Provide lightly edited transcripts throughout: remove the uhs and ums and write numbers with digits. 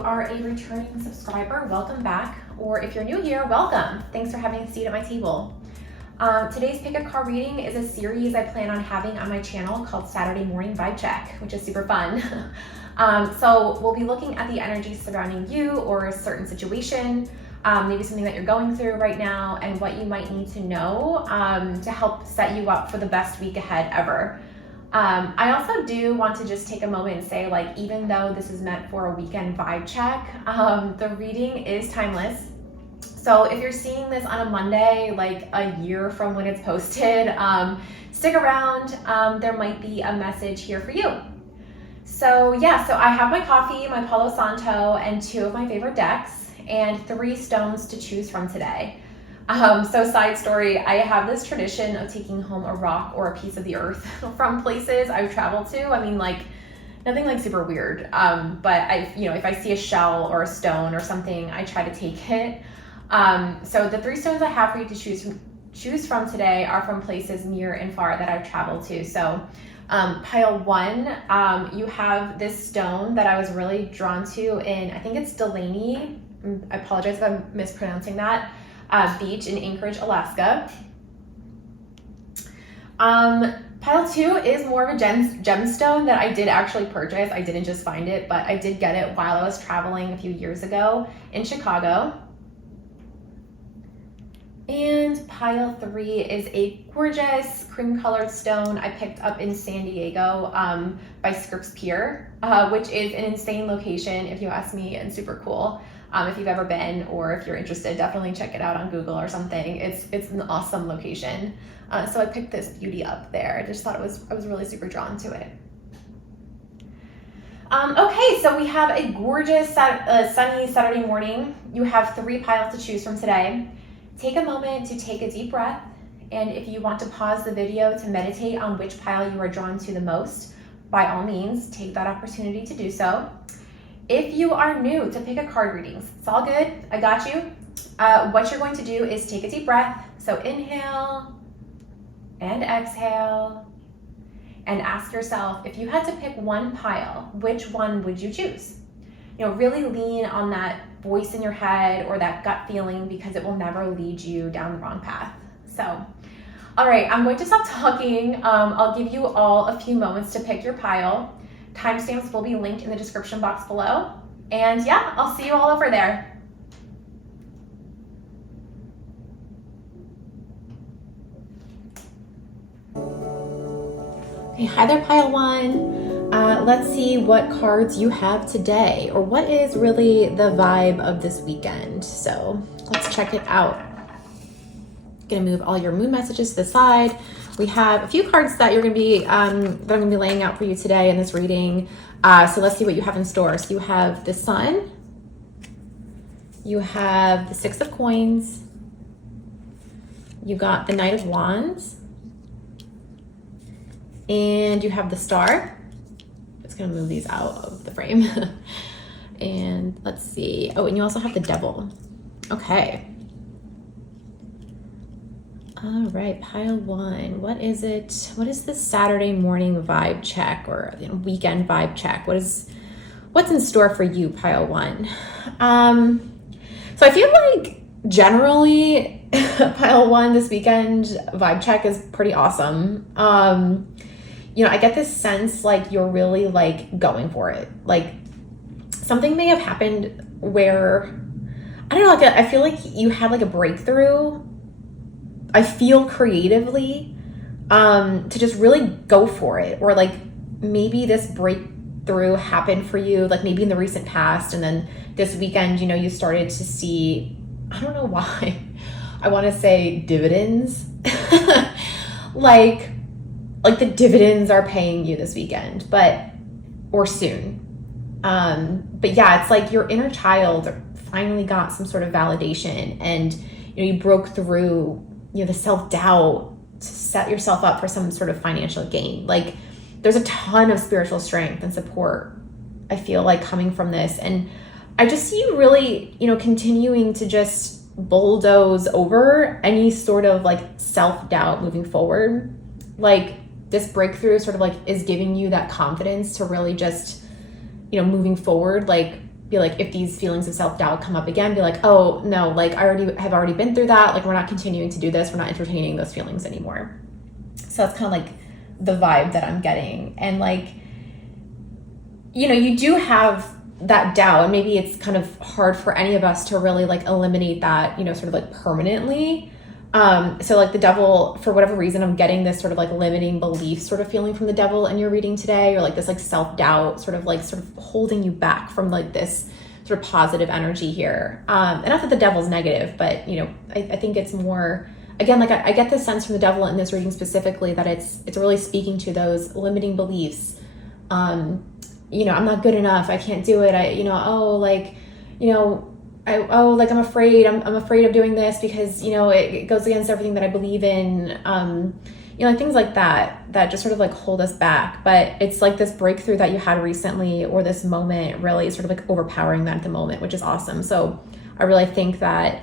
are a returning subscriber, welcome back. Or if you're new here, welcome. Thanks for having a seat at my table. Today's pick a card reading is a series I plan on having on my channel called Saturday Morning Vibe Check, which is super fun. So we'll be looking at the energies surrounding you or a certain situation, maybe something that you're going through right now, and what you might need to know to help set you up for the best week ahead ever. I also do want to just take a moment and say, like, even though this is meant for a weekend vibe check, the reading is timeless. So if you're seeing this on a Monday, like a year from when it's posted, stick around. There might be a message here for you. So yeah, so I have my coffee, my Palo Santo, and 2 of my favorite decks, and 3 stones to choose from today. So side story, I have this tradition of taking home a rock or a piece of the earth from places I've traveled to. I mean, like, nothing like super weird, but if I see a shell or a stone or something, I try to take it. So the 3 stones I have for you to choose from today are from places near and far that I've traveled to. So pile 1, you have this stone that I was really drawn to in, I think it's Delaney, I apologize if I'm mispronouncing that, beach in Anchorage, Alaska. Pile 2 is more of a gemstone that I did actually purchase. I didn't just find it, but I did get it while I was traveling a few years ago in Chicago. And pile 3 is a gorgeous cream colored stone I picked up in San Diego by Scripps Pier, which is an insane location if you ask me, and super cool. If you've ever been or if you're interested, definitely check it out on Google or something. It's an awesome location. So I picked this beauty up there. I just thought I was really super drawn to it. Okay, so we have a gorgeous sunny Saturday morning. You have 3 piles to choose from today. Take a moment to take a deep breath, and if you want to pause the video to meditate on which pile you are drawn to the most, by all means, take that opportunity to do so. If you are new to pick a card readings, it's all good, I got you. What you're going to do is take a deep breath. So inhale and exhale, and ask yourself, if you had to pick one pile, which one would you choose? Really lean on that voice in your head or that gut feeling, because it will never lead you down the wrong path. So, all right, I'm going to stop talking. I'll give you all a few moments to pick your pile. Timestamps will be linked in the description box below. And yeah, I'll see you all over there. Okay, hi there, pile 1. Let's see what cards you have today, or what is really the vibe of this weekend. So let's check it out. Gonna move all your moon messages to the side. We have a few cards that you're gonna be that I'm gonna be laying out for you today in this reading. So let's see what you have in store. So you have the Sun, you have the 6 of Coins, you got the Knight of Wands, and you have the Star. Just gonna move these out of the frame. And let's see. Oh, and you also have the Devil. Okay. All right, pile 1. What is it? What is this Saturday morning vibe check, or weekend vibe check? What's in store for you, pile 1? So I feel like generally pile 1 this weekend vibe check is pretty awesome. I get this sense like you're really like going for it. Like something may have happened where, I don't know, like I feel like you had like a breakthrough. I feel creatively to just really go for it. Or like maybe this breakthrough happened for you, like maybe in the recent past, and then this weekend, you started to see, I don't know why, I want to say dividends. like the dividends are paying you this weekend, or soon. But yeah, it's like your inner child finally got some sort of validation, and you broke through the self-doubt to set yourself up for some sort of financial gain. Like there's a ton of spiritual strength and support, I feel like, coming from this. And I just see you really, continuing to just bulldoze over any sort of like self-doubt moving forward. Like this breakthrough sort of like is giving you that confidence to really just, moving forward, like be like, if these feelings of self-doubt come up again, be like, oh no, like I have already been through that. Like we're not continuing to do this. We're not entertaining those feelings anymore. So that's kind of like the vibe that I'm getting. And like, you know, you do have that doubt, and maybe it's kind of hard for any of us to really like eliminate that, you know, sort of like permanently. So like the devil, for whatever reason, I'm getting this sort of like limiting belief sort of feeling from the devil in your reading today, or like this like self-doubt sort of holding you back from like this sort of positive energy here. And not that the devil's negative, but you know, I think it's more, again, like I get this sense from the devil in this reading specifically that it's really speaking to those limiting beliefs. You know, I'm not good enough. I can't do it. I'm afraid. I'm afraid of doing this because, you know, it goes against everything that I believe in. You know, things like that just sort of like hold us back. But it's like this breakthrough that you had recently, or this moment really sort of like overpowering that at the moment, which is awesome. So I really think that,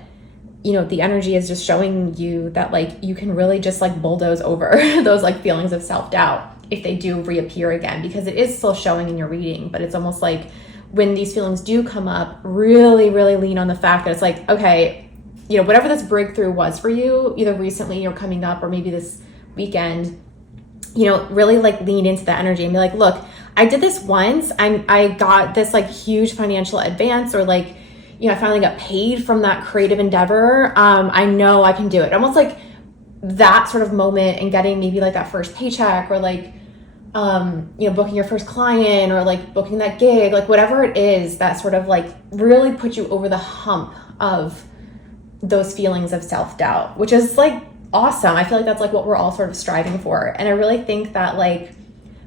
you know, the energy is just showing you that like you can really just like bulldoze over those like feelings of self-doubt if they do reappear again, because it is still showing in your reading. But it's almost like when these feelings do come up, really, really lean on the fact that it's like, okay, you know, whatever this breakthrough was for you, either recently or coming up, or maybe this weekend, you know, really like lean into the energy and be like, look, I did this once. I got this like huge financial advance, or like, you know, I finally got paid from that creative endeavor. I know I can do it. Almost like that sort of moment, and getting maybe like that first paycheck, or like, you know, booking your first client, or like booking that gig, like whatever it is that sort of like really put you over the hump of those feelings of self-doubt, which is like awesome. I feel like that's like what we're all sort of striving for. And I really think that like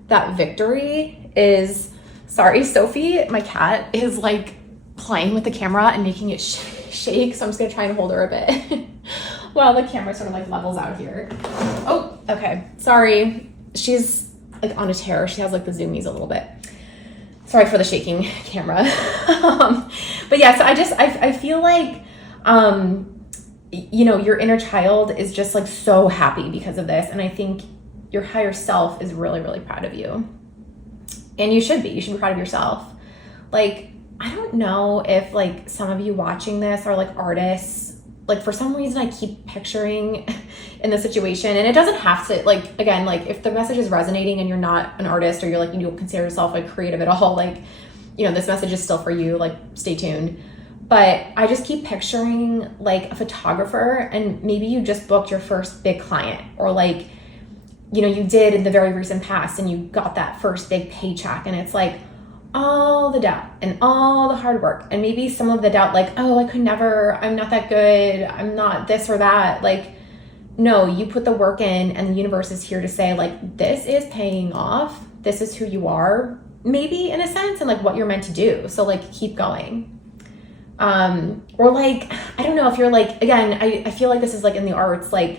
that victory is, sorry, Sophie, my cat, is like playing with the camera and making it shake. So I'm just going to try and hold her a bit while the camera sort of like levels out here. Oh, okay. Sorry. She's like on a tear. She has like the zoomies a little bit. Sorry for the shaking camera. But yeah, so I feel like, you know, your inner child is just like so happy because of this. And I think your higher self is really, really proud of you. And you should be proud of yourself. Like, I don't know if like some of you watching this are like artists. Like for some reason I keep picturing in the situation, and it doesn't have to, like, again, like if the message is resonating and you're not an artist, or you're like, you don't consider yourself like creative at all, like, you know, this message is still for you, like stay tuned. But I just keep picturing like a photographer, and maybe you just booked your first big client, or like, you know, you did in the very recent past and you got that first big paycheck, and it's like all the doubt and all the hard work, and maybe some of the doubt, like, oh, I could never, I'm not that good, I'm not this or that. Like, no, you put the work in, and the universe is here to say like, this is paying off. This is who you are, maybe in a sense, and like what you're meant to do. So like, keep going. Or like, I don't know if you're like, again, I feel like this is like in the arts, like,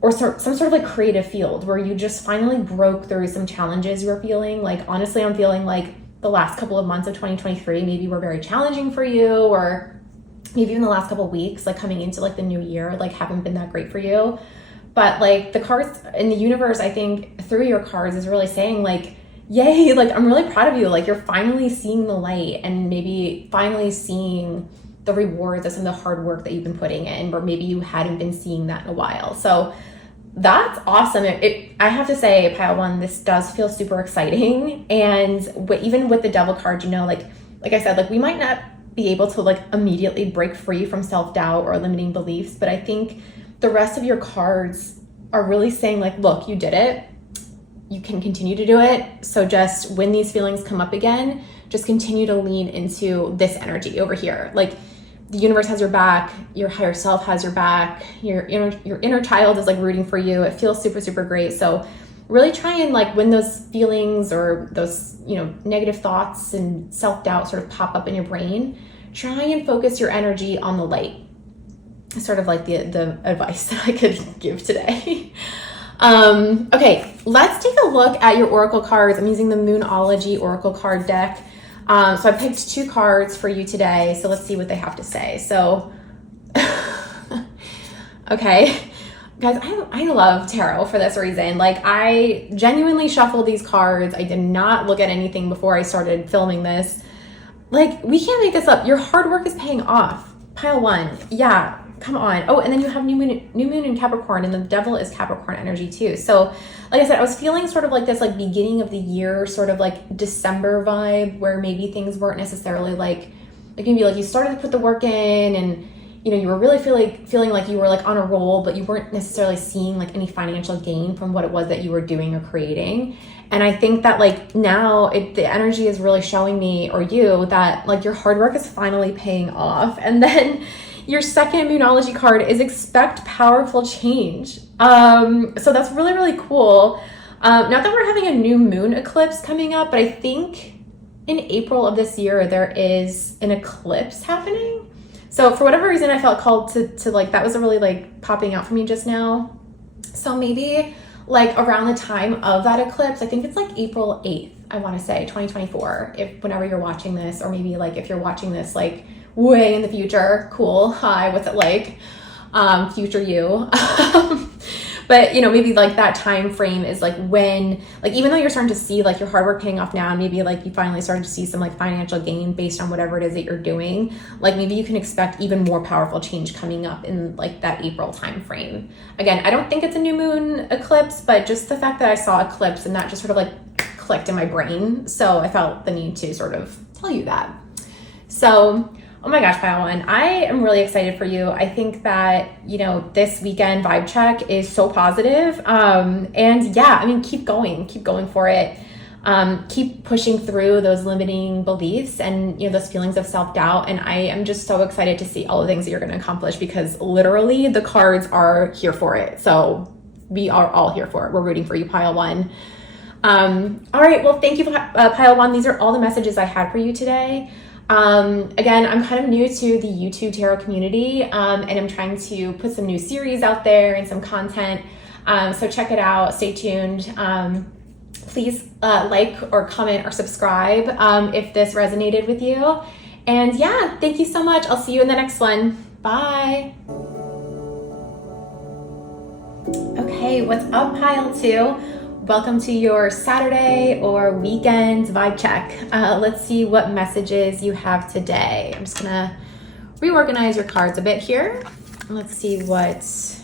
or some sort of like creative field where you just finally broke through some challenges you were feeling. Like, honestly, I'm feeling like the last couple of months of 2023 maybe were very challenging for you, or maybe even the last couple of weeks, like coming into like the new year, like haven't been that great for you. But like the cards in the universe, I think through your cards is really saying like, yay, like I'm really proud of you. Like you're finally seeing the light, and maybe finally seeing the rewards of some of the hard work that you've been putting in, or maybe you hadn't been seeing that in a while. So that's awesome. I have to say, pile one, this does feel super exciting. And even with the devil card, you know, like I said, like we might not be able to like immediately break free from self-doubt or limiting beliefs, but I think the rest of your cards are really saying like, look, you did it. You can continue to do it. So just when these feelings come up again, just continue to lean into this energy over here. Like the universe has your back, your higher self has your back, your inner child is like rooting for you. It feels super, super great. So really try and like when those feelings or those, you know, negative thoughts and self-doubt sort of pop up in your brain, try and focus your energy on the light. Sort of like the advice that I could give today. Okay, let's take a look at your oracle cards. I'm using the Moonology oracle card deck. So I picked 2 cards for you today. So let's see what they have to say. So, okay, guys, I love tarot for this reason. Like I genuinely shuffled these cards. I did not look at anything before I started filming this. Like, we can't make this up. Your hard work is paying off. Pile one. Yeah, come on. Oh, and then you have new moon in Capricorn, and the devil is Capricorn energy too. So, like I said, I was feeling sort of like this, like beginning of the year, sort of like December vibe, where maybe things weren't necessarily like maybe like you started to put the work in, and you know, you were really feeling like you were like on a roll, but you weren't necessarily seeing like any financial gain from what it was that you were doing or creating. And I think that like now the energy is really showing me, or you, that like your hard work is finally paying off. And then your second Moonology card is expect powerful change. So that's really, really cool. Not that we're having a new moon eclipse coming up, but I think in April of this year, there is an eclipse happening. So for whatever reason, I felt called to like, that was really like popping out for me just now. So maybe like around the time of that eclipse, I think it's like April 8th, I want to say 2024, whenever you're watching this, or maybe like if you're watching this like way in the future, cool. Hi, what's it like? Future you. But you know, maybe like that time frame is like when, like, even though you're starting to see like your hard work paying off now, and maybe like you finally started to see some like financial gain based on whatever it is that you're doing, like maybe you can expect even more powerful change coming up in like that April time frame. Again, I don't think it's a new moon eclipse, but just the fact that I saw eclipse and that just sort of like clicked in my brain. So I felt the need to sort of tell you that. So, oh my gosh, pile one, I am really excited for you. I think that, you know, this weekend vibe check is so positive. And yeah, I mean, keep going for it. Keep pushing through those limiting beliefs and, you know, those feelings of self-doubt. And I am just so excited to see all the things that you're going to accomplish, because literally the cards are here for it. So we are all here for it. We're rooting for you, pile one. All right. Well, thank you, pile one. These are all the messages I had for you today. Again, I'm kind of new to the YouTube tarot community, and I'm trying to put some new series out there and some content. So check it out. Stay tuned. Please like or comment or subscribe if this resonated with you. And yeah, thank you so much. I'll see you in the next one. Bye. Okay, what's up, pile two? Welcome to your Saturday or weekend vibe check. Let's see what messages you have today. I'm just gonna reorganize your cards a bit here. Let's see what is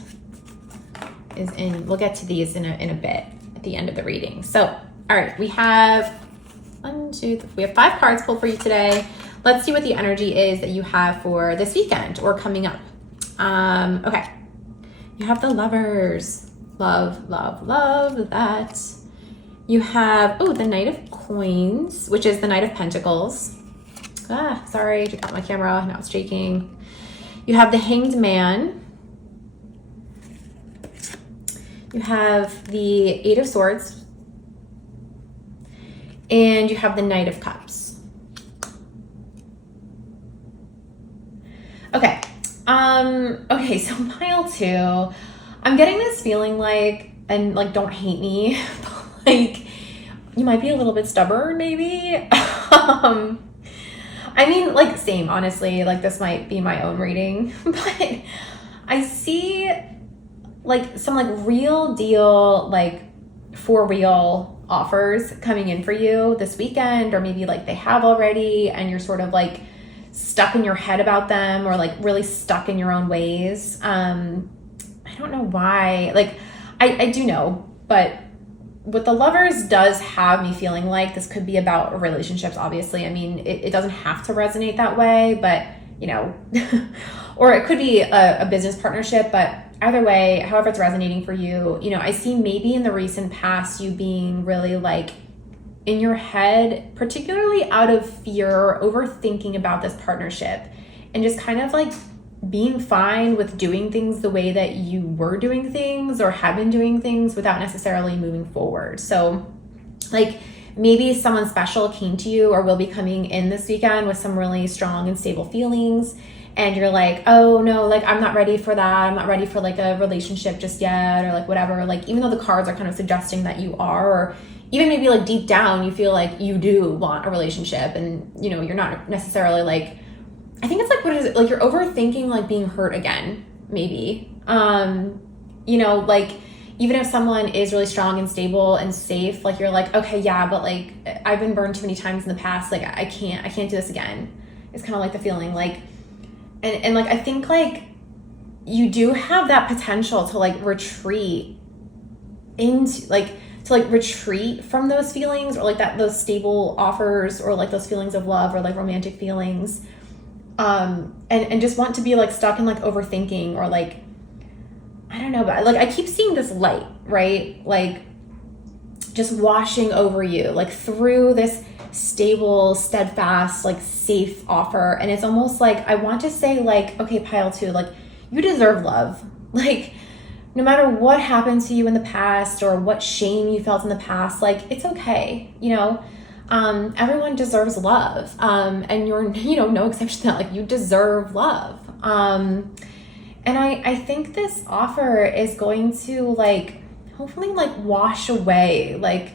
in. We'll get to these in a bit at the end of the reading. So, all right, we have 5 cards pulled for you today. Let's see what the energy is that you have for this weekend or coming up. Okay, you have the Lovers. Love, love, love that. You have, the Knight of Coins, which is the Knight of Pentacles. Sorry, took out my camera, now it's shaking. You have the Hanged Man. You have the Eight of Swords. And you have the Knight of Cups. Okay, okay, so pile two. I'm getting this feeling like, and like, don't hate me, but like, you might be a little bit stubborn, maybe. I mean, like, same, honestly, like, this might be my own reading, but I see like some like real deal, like for real offers coming in for you this weekend, or maybe like they have already, and you're sort of like stuck in your head about them, or like really stuck in your own ways. I don't know why, like, I do know, but what the Lovers does have me feeling like this could be about relationships, obviously. I mean, it doesn't have to resonate that way, but, you know, or it could be a business partnership, but either way, however it's resonating for you, you know, I see maybe in the recent past you being really like in your head, particularly out of fear or overthinking about this partnership, and just kind of like being fine with doing things the way that you were doing things or have been doing things without necessarily moving forward. So like maybe someone special came to you or will be coming in this weekend with some really strong and stable feelings, and you're like, oh no, like I'm not ready for that. I'm not ready for like a relationship just yet, or like whatever. Like even though the cards are kind of suggesting that you are, or even maybe like deep down you feel like you do want a relationship, and you know, you're not necessarily like, I think it's like, what is it? Like you're overthinking like being hurt again, maybe. You know, like even if someone is really strong and stable and safe, like you're like, okay, yeah, but like I've been burned too many times in the past. Like I can't do this again. It's kind of like the feeling like, and like, I think like you do have that potential to like retreat into like, to like retreat from those feelings, or like those stable offers, or like those feelings of love, or like romantic feelings. And just want to be like stuck in like overthinking, or like, I don't know, but like I keep seeing this light, right? Like just washing over you, like through this stable, steadfast, like safe offer. And it's almost like I want to say like, okay, pile two, like you deserve love. Like no matter what happened to you in the past, or what shame you felt in the past, like it's okay, everyone deserves love. And you're, no exception to that. Like you deserve love. And I think this offer is going to like, hopefully like wash away like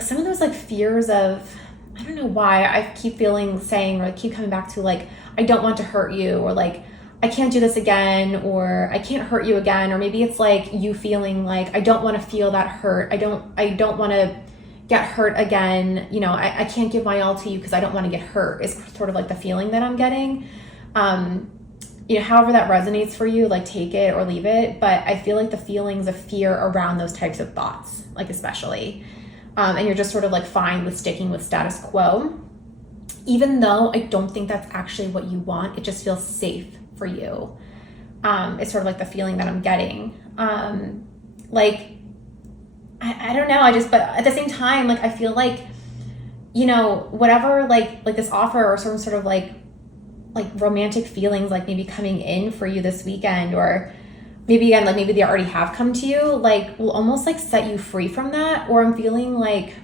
some of those like fears of, I don't know why I keep saying, or I keep coming back to like, I don't want to hurt you, or like, I can't do this again, or I can't hurt you again. Or maybe it's like you feeling like, I don't want to feel that hurt. I don't want to get hurt again. I can't give my all to you because I don't want to get hurt, is sort of like the feeling that I'm getting. However that resonates for you, like take it or leave it. But I feel like the feelings of fear around those types of thoughts, like especially, and you're just sort of like fine with sticking with status quo, even though I don't think that's actually what you want. It just feels safe for you. It's sort of like the feeling that I'm getting. Like, I don't know. But at the same time, like, I feel like, whatever, like this offer, or some sort of like romantic feelings, like maybe coming in for you this weekend, or maybe again, like maybe they already have come to you, like will almost like set you free from that. Or I'm feeling like,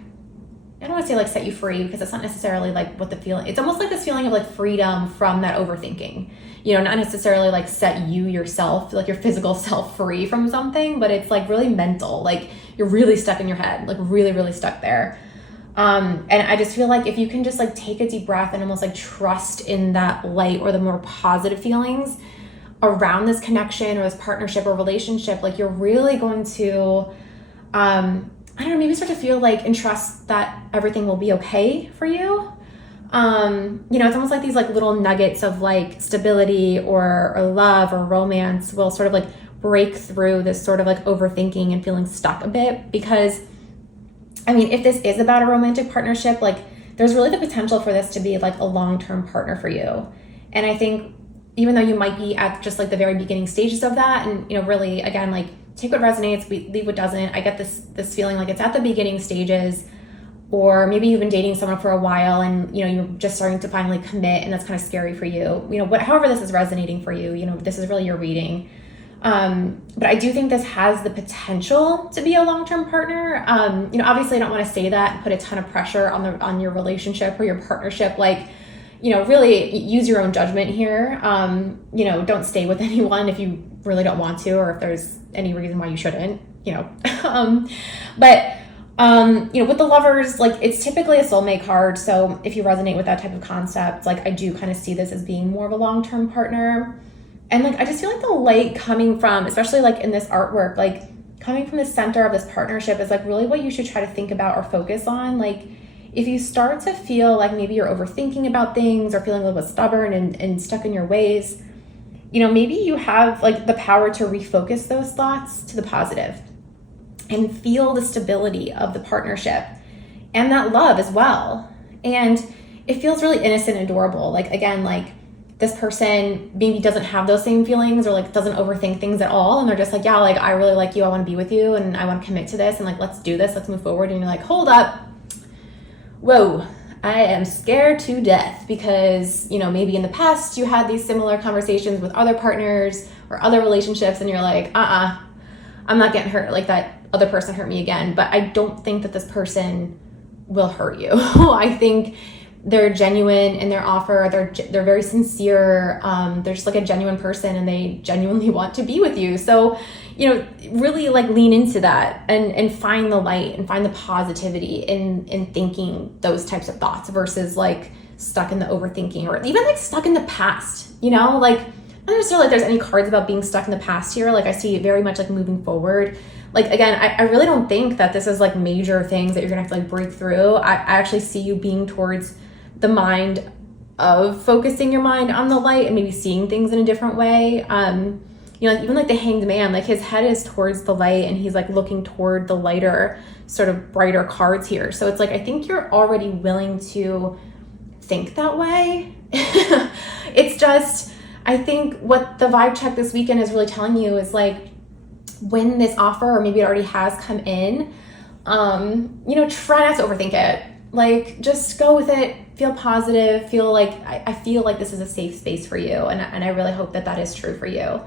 I don't want to say like set you free, because it's not necessarily like what the feeling, it's almost like this feeling of like freedom from that overthinking, not necessarily like set you yourself, like your physical self free from something, but it's like really mental, like you're really stuck in your head, like really, really stuck there. And I just feel like if you can just like take a deep breath and almost like trust in that light, or the more positive feelings around this connection, or this partnership or relationship, like you're really going to, I don't know, maybe start to feel like, and trust that everything will be okay for you. It's almost like these like little nuggets of like stability, or love, or romance will sort of like break through this sort of like overthinking and feeling stuck a bit. Because I mean, if this is about a romantic partnership, like there's really the potential for this to be like a long-term partner for you. And I think even though you might be at just like the very beginning stages of that, and, really, again, like take what resonates, leave what doesn't. I get this feeling like it's at the beginning stages, or maybe you've been dating someone for a while and, you're just starting to finally commit, and that's kind of scary for you. However this is resonating for you, this is really your reading. But I do think this has the potential to be a long-term partner. Obviously I don't want to say that and put a ton of pressure on your relationship or your partnership. Like, really use your own judgment here. Don't stay with anyone if you really don't want to, or if there's any reason why you shouldn't, but with the Lovers, like it's typically a soulmate card. So if you resonate with that type of concept, like I do kind of see this as being more of a long-term partner. And like, I just feel like the light coming from, especially like in this artwork, like coming from the center of this partnership is like really what you should try to think about or focus on. Like if you start to feel like maybe you're overthinking about things, or feeling a little bit stubborn and stuck in your ways, maybe you have like the power to refocus those thoughts to the positive and feel the stability of the partnership and that love as well. And it feels really innocent and adorable. Like, again, like this person maybe doesn't have those same feelings, or like doesn't overthink things at all. And they're just like, yeah, like I really like you. I want to be with you, and I want to commit to this, and like, let's do this. Let's move forward. And you're like, hold up. Whoa, I am scared to death, because, maybe in the past you had these similar conversations with other partners or other relationships, and you're like, I'm not getting hurt like that other person hurt me again. But I don't think that this person will hurt you. I think they're genuine in their offer. They're very sincere. They're just like a genuine person, and they genuinely want to be with you. So, really like lean into that and find the light and find the positivity in thinking those types of thoughts, versus like stuck in the overthinking, or even like stuck in the past, like I don't feel like there's any cards about being stuck in the past here. Like I see very much like moving forward. Like, again, I really don't think that this is like major things that you're gonna have to like break through. I actually see you being towards the mind of focusing your mind on the light and maybe seeing things in a different way. You know, like, even like the Hanged Man, like his head is towards the light and he's like looking toward the lighter, sort of brighter cards here. So it's like, I think you're already willing to think that way. It's just, I think what the vibe check this weekend is really telling you is like, when this offer, or maybe it already has come in, you know, try not to overthink it. Like, just go with it, feel positive, feel like, I feel like this is a safe space for you. And I really hope that that is true for you.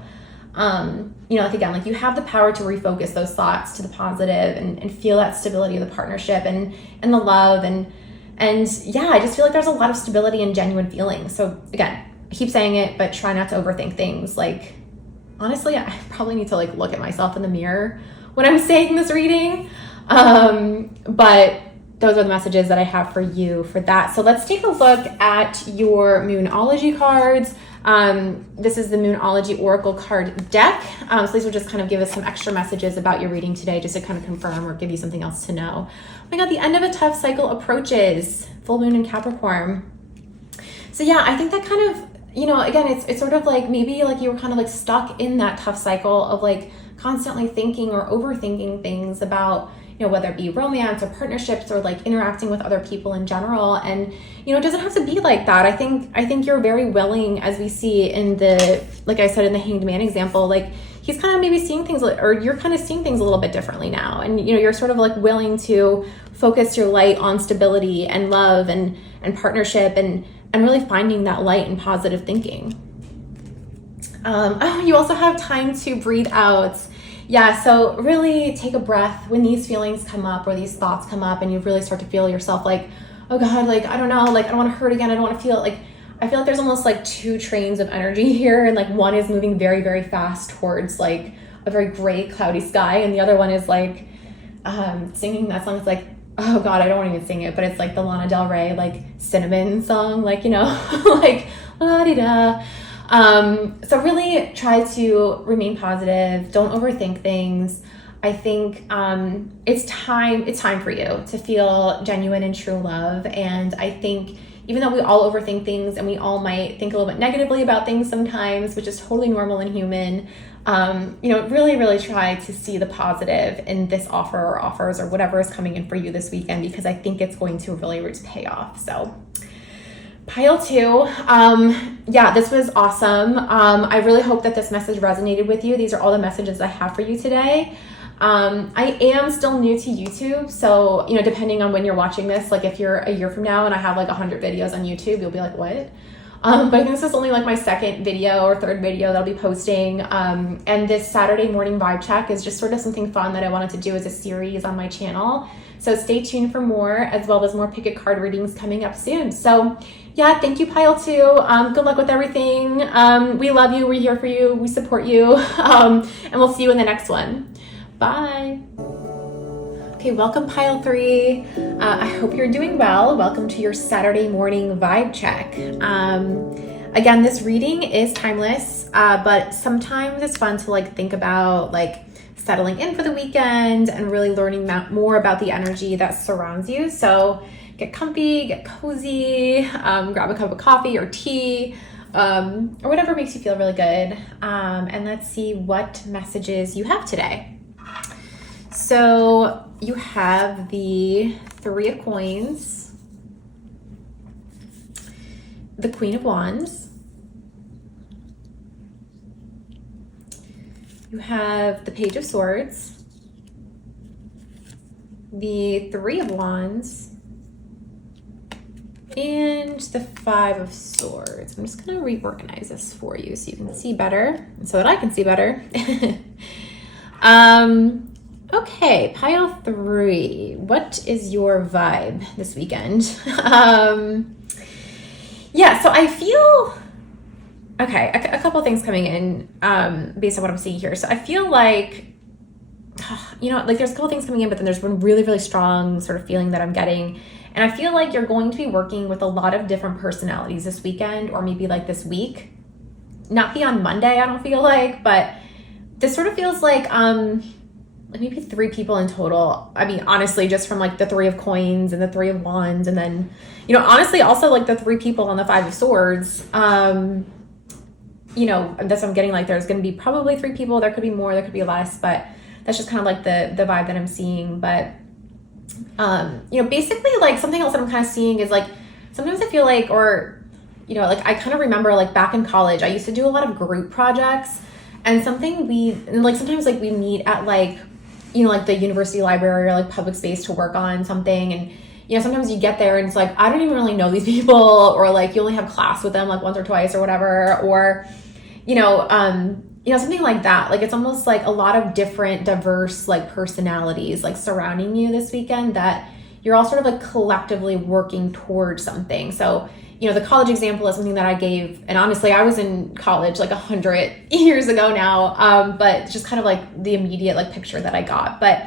You know, like again, like you have the power to refocus those thoughts to the positive and feel that stability of the partnership and the love. And yeah, I just feel like there's a lot of stability and genuine feelings. So again, I keep saying it, but try not to overthink things. Like, honestly, I probably need to like look at myself in the mirror when I'm saying this reading. But those are the messages that I have for you for that. So let's take a look at your Moonology cards. This is the Moonology Oracle card deck. So these will just kind of give us some extra messages about your reading today, just to kind of confirm or give you something else to know. Oh my God, the end of a tough cycle approaches. Full moon in Capricorn. So yeah, I think that kind of, you know, again, it's sort of like maybe like you were kind of like stuck in that tough cycle of like constantly thinking or overthinking things about, you know, whether it be romance or partnerships or like interacting with other people in general. And, you know, it doesn't have to be like that. I think you're very willing, as we see in the, like I said, in the Hanged Man example, like he's kind of maybe seeing things, or you're kind of seeing things a little bit differently now. And, you know, you're sort of like willing to focus your light on stability and love and partnership and really finding that light and positive thinking. You also have time to breathe out. Yeah, so really take a breath when these feelings come up or these thoughts come up and you really start to feel yourself like, oh God, like, I don't know, like, I don't want to hurt again. I don't want to feel like, I feel like there's almost like two trains of energy here. And like one is moving very, very fast towards like a very gray, cloudy sky. And the other one is like singing that song. It's like, oh God, I don't want to even sing it, but it's like the Lana Del Rey, like Cinnamon song, like, you know, like la-di-da. So really try to remain positive. Don't overthink things. I think it's time for you to feel genuine and true love. And I think even though we all overthink things and we all might think a little bit negatively about things sometimes, which is totally normal and human, you know, really, really try to see the positive in this offer or offers or whatever is coming in for you this weekend, because I think it's going to really pay off. So pile 2, yeah, this was awesome. I really hope that this message resonated with you. These are all the messages I have for you today. I am still new to YouTube, so, you know, depending on when you're watching this, like if you're a year from now and I have like 100 videos on YouTube, you'll be like, what? But I think this is only like my second video or third video that I'll be posting. And this Saturday morning vibe check is just sort of something fun that I wanted to do as a series on my channel. So stay tuned for more, as well as more pick a card readings coming up soon. So yeah, thank you, pile 2. Good luck with everything. We love you. We're here for you. We support you. And we'll see you in the next one. Bye. Okay, welcome pile 3. I hope you're doing well. Welcome to your Saturday morning vibe check. Again, this reading is timeless, but sometimes it's fun to like think about like settling in for the weekend and really learning more about the energy that surrounds you. So get comfy, get cozy, grab a cup of coffee or tea, or whatever makes you feel really good. And let's see what messages you have today. So you have the 3 of Coins, the Queen of Wands, you have the Page of Swords, the 3 of Wands, and the 5 of Swords. I'm just going to reorganize this for you so you can see better, and so that I can see better. Okay, pile 3. What is your vibe this weekend? Yeah, so I feel, okay, a couple things coming in based on what I'm seeing here. So I feel like, you know, like there's a couple things coming in, but then there's one really, really strong sort of feeling that I'm getting. And I feel like you're going to be working with a lot of different personalities this weekend, or maybe like this week. not be on Monday, I don't feel like, but this sort of feels like maybe 3 people in total. I mean, honestly, just from like the 3 of coins and the 3 of wands, and then, you know, honestly, also like the 3 people on the 5 of swords. You know, that's what I'm getting, like there's going to be probably 3 people. There could be more, there could be less, but that's just kind of like the vibe that I'm seeing. But, you know, basically like something else that I'm kind of seeing is like, sometimes I feel like, or, you know, like I kind of remember like back in college, I used to do a lot of group projects, and sometimes we meet at like, you know, like the university library or like public space to work on something. And, you know, sometimes you get there and it's like, I don't even really know these people, or like you only have class with them like once or twice or whatever, or, you know, something like that. Like it's almost like a lot of different diverse like personalities like surrounding you this weekend that you're all sort of like collectively working towards something. So, you know, the college example is something that I gave, and honestly, I was in college like 100 years ago now, but just kind of like the immediate like picture that I got. But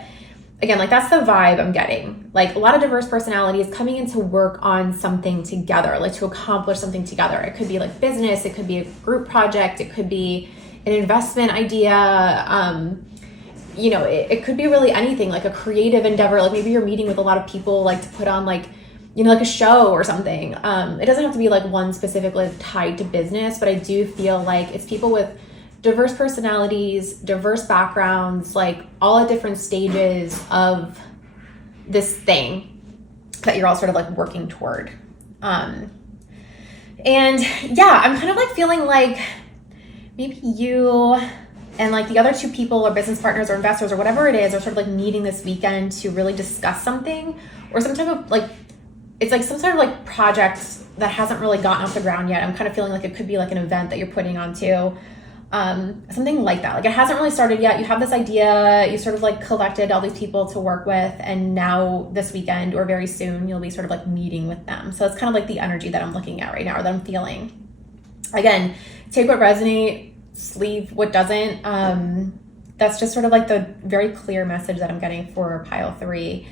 again, like that's the vibe I'm getting. Like a lot of diverse personalities coming in to work on something together, like to accomplish something together. It could be like business, it could be a group project, it could be an investment idea, you know, it could be really anything, like a creative endeavor. Like maybe you're meeting with a lot of people like to put on like, you know, like a show or something. It doesn't have to be like one specifically tied to business, but I do feel like it's people with diverse personalities, diverse backgrounds, like all at different stages of this thing that you're all sort of like working toward. And yeah, I'm kind of like feeling like maybe you and like the other 2 people or business partners or investors or whatever it is are sort of like meeting this weekend to really discuss something, or some type of like, it's like some sort of like project that hasn't really gotten off the ground yet. I'm kind of feeling like it could be like an event that you're putting on too. Something like that. Like it hasn't really started yet. You have this idea, you sort of like collected all these people to work with, and now this weekend or very soon you'll be sort of like meeting with them. So it's kind of like the energy that I'm looking at right now, or that I'm feeling. Again, take what resonates, leave what doesn't. That's just sort of like the very clear message that I'm getting for pile 3.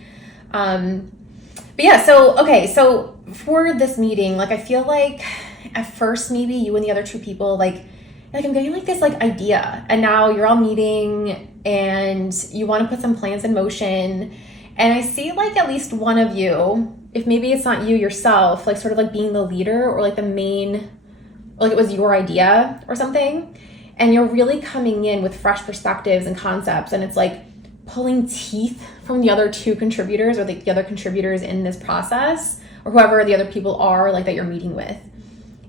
But yeah, so for this meeting, like I feel like at first maybe you and the other 2 people like I'm getting like this like idea, and now you're all meeting and you want to put some plans in motion, and I see like at least one of you, if maybe it's not you yourself, like sort of like being the leader or like the main, or like it was your idea or something, and you're really coming in with fresh perspectives and concepts, and it's like pulling teeth from the other 2 contributors or the other contributors in this process, or whoever the other people are like that you're meeting with.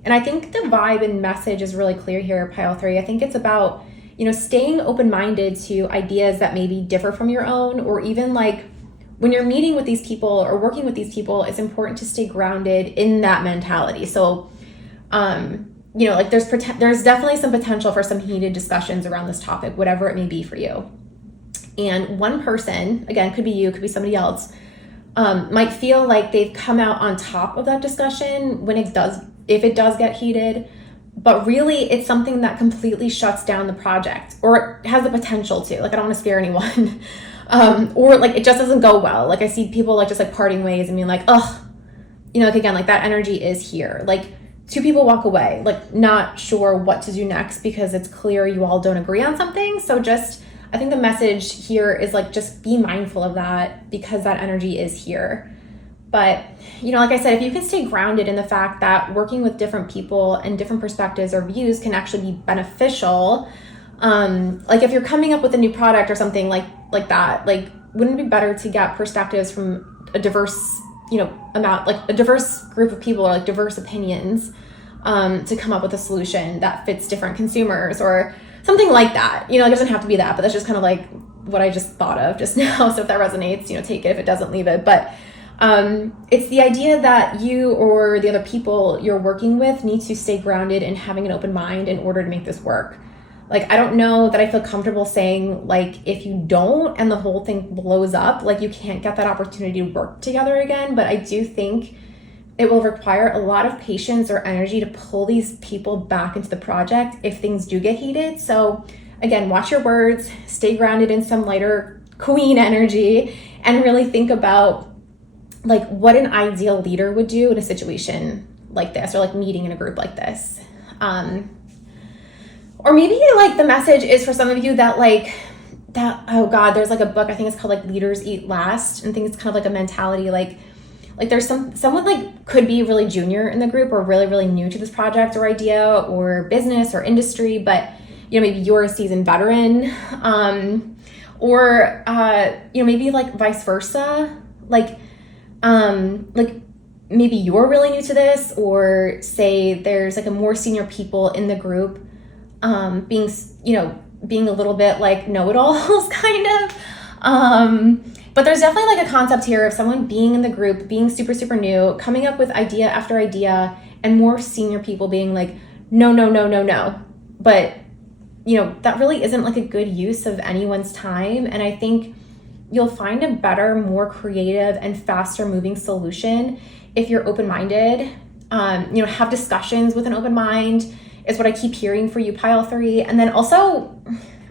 And I think the vibe and message is really clear here, pile 3. I think it's about, you know, staying open-minded to ideas that maybe differ from your own, or even like when you're meeting with these people or working with these people, it's important to stay grounded in that mentality. So, you know, like there's definitely some potential for some heated discussions around this topic, whatever it may be for you. And one person, again, could be you, could be somebody else, might feel like they've come out on top of that discussion if it does get heated, but really it's something that completely shuts down the project, or it has the potential to. Like I don't want to scare anyone, or like it just doesn't go well. Like I see people like just like parting ways and being like, ugh, you know, like again, like that energy is here. Like 2 people walk away, like not sure what to do next because it's clear you all don't agree on something. So I think the message here is like, just be mindful of that because that energy is here. But, you know, like I said, if you can stay grounded in the fact that working with different people and different perspectives or views can actually be beneficial, like if you're coming up with a new product or something like that, like wouldn't it be better to get perspectives from a diverse, you know, a diverse group of people, or like diverse opinions, to come up with a solution that fits different consumers or something like that. You know, it doesn't have to be that, but that's just kind of like what I just thought of just now. So if that resonates, you know, take it. If it doesn't, leave it. But it's the idea that you or the other people you're working with need to stay grounded and having an open mind in order to make this work. Like, I don't know that I feel comfortable saying, like, if you don't and the whole thing blows up, like, you can't get that opportunity to work together again. But I do think it will require a lot of patience or energy to pull these people back into the project if things do get heated. So again, watch your words, stay grounded in some lighter queen energy, and really think about like what an ideal leader would do in a situation like this, or like meeting in a group like this. Or maybe like the message is for some of you that like, that, oh God, there's like a book, I think it's called like Leaders Eat Last. And I think it's kind of like a mentality, like there's someone like could be really junior in the group or really, really new to this project or idea or business or industry, but maybe you're a seasoned veteran, or maybe like vice versa, like maybe you're really new to this, or say there's like a more senior people in the group, being a little bit like know-it-alls kind of, but there's definitely like a concept here of someone being in the group, being super, super new, coming up with idea after idea, and more senior people being like, no. But, that really isn't like a good use of anyone's time. And I think you'll find a better, more creative and faster moving solution if you're open-minded, have discussions with an open mind is what I keep hearing for you, pile 3. And then also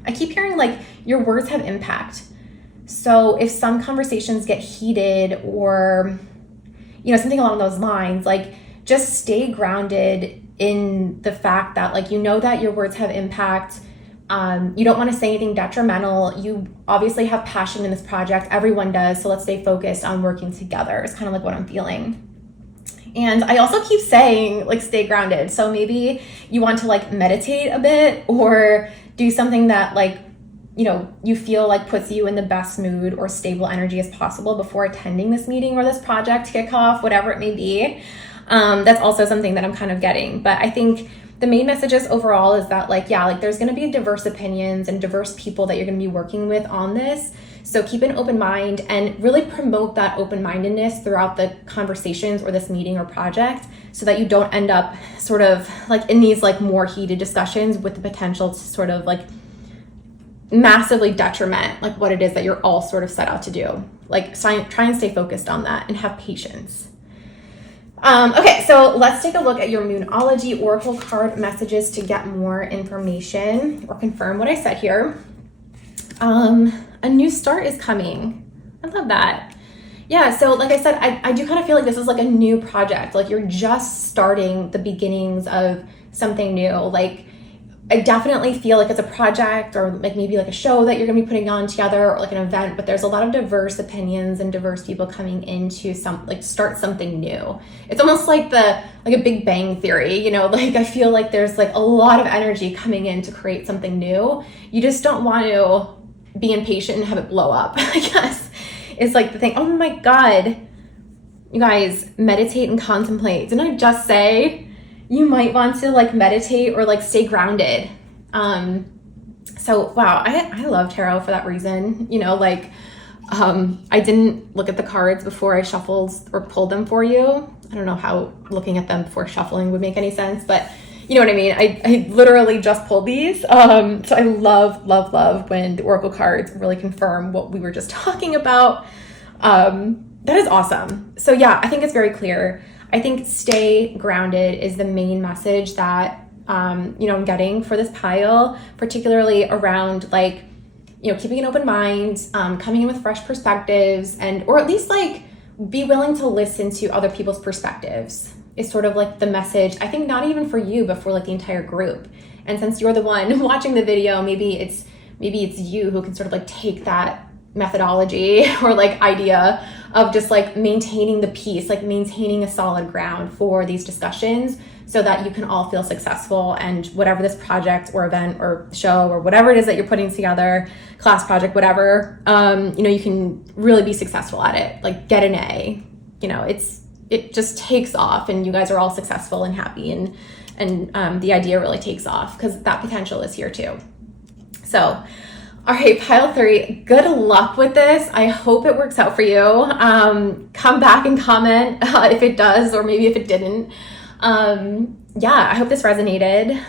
I keep hearing like your words have impact. So if some conversations get heated or, something along those lines, like just stay grounded in the fact that like, that your words have impact. You don't want to say anything detrimental. You obviously have passion in this project. Everyone does. So let's stay focused on working together. It's kind of like what I'm feeling. And I also keep saying like, stay grounded. So maybe you want to like meditate a bit or do something that like, you feel like puts you in the best mood or stable energy as possible before attending this meeting or this project kickoff, whatever it may be. That's also something that I'm kind of getting. But I think the main messages overall is that like, there's going to be diverse opinions and diverse people that you're going to be working with on this. So keep an open mind and really promote that open-mindedness throughout the conversations or this meeting or project so that you don't end up sort of like in these like more heated discussions with the potential to sort of like massively detriment like what it is that you're all sort of set out to do. Like try and stay focused on that and have patience. Okay, so let's take a look at your Moonology Oracle card messages to get more information or confirm what I said here. A new start is coming. I love that. Yeah, so like I said, I do kind of feel like this is like a new project. Like you're just starting the beginnings of something new. Like I definitely feel like it's a project or like maybe like a show that you're gonna be putting on together or like an event, but there's a lot of diverse opinions and diverse people coming into start something new. It's almost like a Big Bang Theory, like I feel like there's like a lot of energy coming in to create something new. You just don't want to be impatient and have it blow up, I guess, is like the thing. Oh my God, you guys, meditate and contemplate. Didn't I just say you might want to like meditate or like stay grounded? So wow, I love tarot for that reason. I didn't look at the cards before I shuffled or pulled them for you. I don't know how looking at them before shuffling would make any sense, but you know what I mean? I literally just pulled these. So I love when the Oracle cards really confirm what we were just talking about. That is awesome. So yeah, I think it's very clear. I think stay grounded is the main message that, I'm getting for this pile, particularly around like, keeping an open mind, coming in with fresh perspectives or at least like be willing to listen to other people's perspectives is sort of like the message. I think not even for you, but for like the entire group. And since you're the one watching the video, maybe it's you who can sort of like take that methodology or like idea of just like maintaining the peace, like maintaining a solid ground for these discussions so that you can all feel successful and whatever this project or event or show or whatever it is that you're putting together, class project, whatever, you can really be successful at it, like get an A. It just takes off and you guys are all successful and happy and the idea really takes off because that potential is here too. So, all right, pile 3, good luck with this. I hope it works out for you. Come back and comment if it does or maybe if it didn't. I hope this resonated.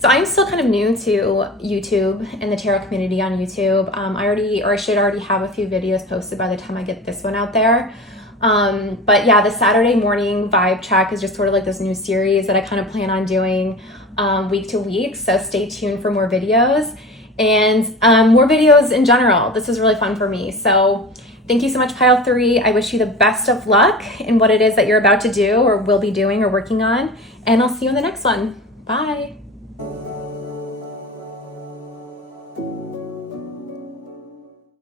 So I'm still kind of new to YouTube and the tarot community on YouTube. I should already have a few videos posted by the time I get this one out there. But yeah, the Saturday morning vibe check is just sort of like this new series that I kind of plan on doing week to week. So stay tuned for more videos and more videos in general. This is really fun for me. So thank you so much, pile 3. I wish you the best of luck in what it is that you're about to do or will be doing or working on. And I'll see you in the next one. Bye.